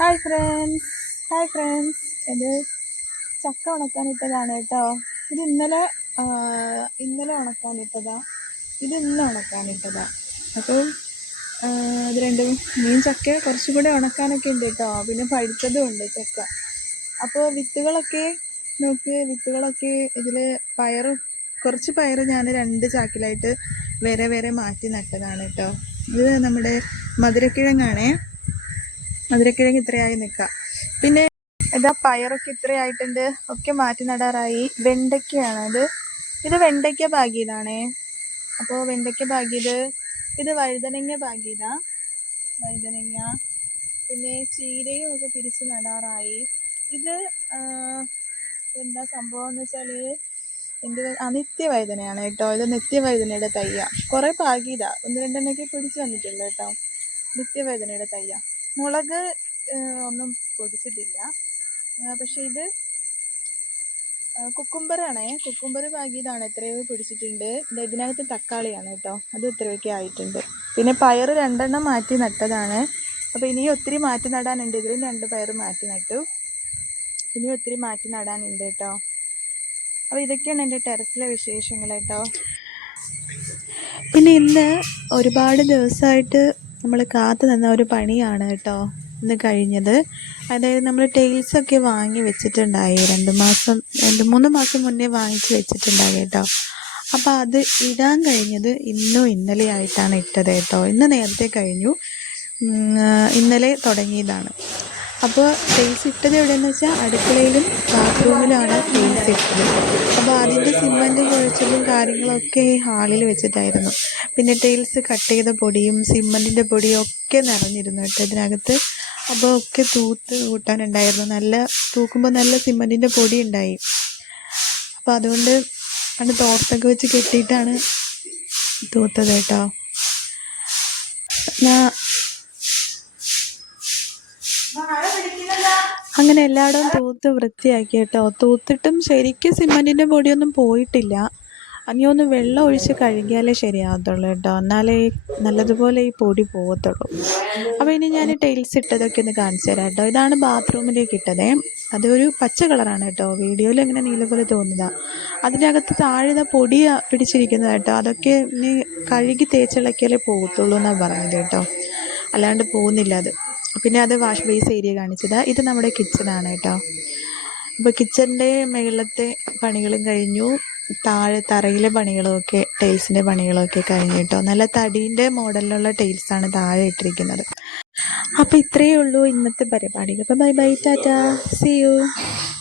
Hi friends hi friends ഇത് ചക്ക ഉണക്കാനിട്ടതാണ് കേട്ടോ. ഇത് ഇന്നലെ ഇന്നലെ ഉണക്കാനിട്ടതാ. ഇത് ഇന്ന് ഉണക്കാനിട്ടതാ. അപ്പോൾ അത് രണ്ടും മീൻ ചക്ക കുറച്ചും കൂടെ ഉണക്കാനൊക്കെ ഉണ്ട് കേട്ടോ. പിന്നെ പഴുത്തതും ഉണ്ട് ചക്ക. അപ്പോൾ വിത്തുകളൊക്കെ നോക്ക് വിത്തുകളൊക്കെ ഇതിൽ പയറും കുറച്ച് പയർ ഞാൻ രണ്ട് ചാക്കിലായിട്ട് വേറെ വേറെ മാറ്റി നട്ടതാണ് കേട്ടോ. ഇത് നമ്മുടെ മധുരക്കിഴങ്ങാണേ. മധുരക്കിഴങ്ങ് ഇത്രയായി നിൽക്കുക. പിന്നെ ഇതാ പയറൊക്കെ ഇത്രയായിട്ടുണ്ട്. ഒക്കെ മാറ്റി നടാറായി. വെണ്ടയ്ക്കയാണ് ഇത്. ഇത് വെണ്ടയ്ക്ക ഭാഗ്യതാണേ. അപ്പോൾ വെണ്ടയ്ക്ക ഭാഗ്യത് ഇത് വഴുതനങ്ങ ഭാഗ്യത. വഴുതനങ്ങ. പിന്നെ ചീരയും ഒക്കെ പിരിച്ച് നടാറായി. ഇത് എന്താ സംഭവം എന്ന് വെച്ചാൽ എന്ത് അനിത്യ നിത്യവഴുതനയാണ് കേട്ടോ. ഇത് നിത്യവഴുതനയുടെ തയ്യ. കുറേ പാകിയതാ ഒന്ന് രണ്ടെണ്ണൊക്കെ പിടിച്ചു വന്നിട്ടുള്ളൂ കേട്ടോ. നിത്യവേദനയുടെ തയ്യ. മുളക് ഒന്നും പൊടിച്ചിട്ടില്ല. പക്ഷെ ഇത് കുക്കുംബറാണേ. കുക്കുംബർ പാകിയതാണ് എത്രയോ പൊടിച്ചിട്ടുണ്ട്. ഇതിനകത്ത് തക്കാളിയാണ് കേട്ടോ. അത് ഇത്രയൊക്കെ ആയിട്ടുണ്ട്. പിന്നെ പയർ രണ്ടെണ്ണം മാറ്റി നട്ടതാണ്. അപ്പോൾ ഇനി ഒത്തിരി മാറ്റി നടാനുണ്ട്. ഇതിലും രണ്ട് പയർ മാറ്റി നട്ടു. ഇനി ഒത്തിരി മാറ്റി നടാനുണ്ട് കേട്ടോ. അപ്പോൾ ഇതൊക്കെയാണ് എന്റെ ടെറസിലെ വിശേഷങ്ങൾ കേട്ടോ. പിന്നെ ഇന്ന് ഒരുപാട് ദിവസമായിട്ട് നമ്മൾ കാത്തു നിന്ന ഒരു പണിയാണ് കേട്ടോ ഇന്ന് കഴിഞ്ഞത്. അതായത് നമ്മൾ ടൈൽസ് ഒക്കെ വാങ്ങി വെച്ചിട്ടുണ്ടായി. രണ്ട് മാസം രണ്ട് മൂന്ന് മാസം മുന്നേ വാങ്ങിച്ച് വെച്ചിട്ടുണ്ടായി കേട്ടോ. അപ്പോൾ അത് ഇടാൻ കഴിഞ്ഞത് ഇന്നും ഇന്നലെ ആയിട്ടാണ് ഇട്ടത് കേട്ടോ. ഇന്ന് നേരത്തെ കഴിഞ്ഞു. ഇന്നലെ തുടങ്ങിയതാണ്. അപ്പോൾ ടൈൽസ് ഇട്ടത് എവിടെയെന്ന് വെച്ചാൽ അടുക്കളയിലും ബാത്റൂമിലുമാണ് ടൈൽസ് ഇട്ടത്. അപ്പോൾ അതിന്റെ സിമന്റ് കുഴച്ചതും കാര്യങ്ങളൊക്കെ ഈ ഹാളിൽ വെച്ചിട്ടായിരുന്നു. പിന്നെ ടൈൽസ് കട്ട് ചെയ്ത പൊടിയും സിമ്മന്റിന്റെ പൊടിയും ഒക്കെ നിറഞ്ഞിരുന്നു കേട്ടോ ഇതിനകത്ത്. അപ്പോൾ ഒക്കെ തൂത്ത് കൂട്ടാനുണ്ടായിരുന്നു. നല്ല തൂക്കുമ്പോൾ നല്ല സിമ്മന്റിന്റെ പൊടി ഉണ്ടായി. അപ്പോൾ അതുകൊണ്ട് ആണ് തോർത്തൊക്കെ വെച്ച് കെട്ടിയിട്ടാണ് തൂത്തത് കേട്ടോ. അങ്ങനെ എല്ലായിടവും തൂത്ത് വൃത്തിയാക്കി കേട്ടോ. തൂത്തിട്ടും ശരിക്കും സിമന്റിന്റെ പൊടിയൊന്നും പോയിട്ടില്ല. ഇനി ഒന്ന് വെള്ളം ഒഴിച്ച് കഴുകിയാലേ ശരിയാകത്തുള്ളൂ കേട്ടോ. എന്നാലേ നല്ലതുപോലെ ഈ പൊടി പോകത്തുള്ളൂ. അപ്പോൾ ഇനി ഞാൻ ടൈൽസ് ഇട്ടതൊക്കെ ഒന്ന് കാണിച്ചു തരാം കേട്ടോ. ഇതാണ് ബാത്റൂമിലേക്ക് ഇട്ടതേ അതൊരു പച്ച കളറാണ് കേട്ടോ. വീഡിയോയിൽ ഇങ്ങനെ നീല പോലെ തോന്നുന്നതാണ് അതിനകത്ത് താഴെ പൊടി പിടിച്ചിരിക്കുന്നത് കേട്ടോ. അതൊക്കെ ഇനി കഴുകി തേച്ചിളക്കിയാലേ പോകത്തുള്ളൂ എന്നാണ് പറഞ്ഞത് കേട്ടോ. അല്ലാണ്ട് പോകുന്നില്ല അത്. പിന്നെ അത് വാഷ് ബേസ് ഏരിയ കാണിച്ചത്. ഇത് നമ്മുടെ കിച്ചണാണ് കേട്ടോ. അപ്പോൾ കിച്ചണിന്റെ മേളത്തെ പണികളും കഴിഞ്ഞു. താഴെ തറയിലെ പണികളൊക്കെ ടൈൽസിന്റെ പണികളൊക്കെ കഴിഞ്ഞിട്ടോ? നല്ല തടീന്റെ മോഡലിലുള്ള ടൈൽസാണ് താഴെ ഇട്ടിരിക്കുന്നത്. അപ്പോൾ ഇത്രയേ ഉള്ളൂ ഇന്നത്തെ പരിപാടി അപ്പോൾ bye bye tata. See you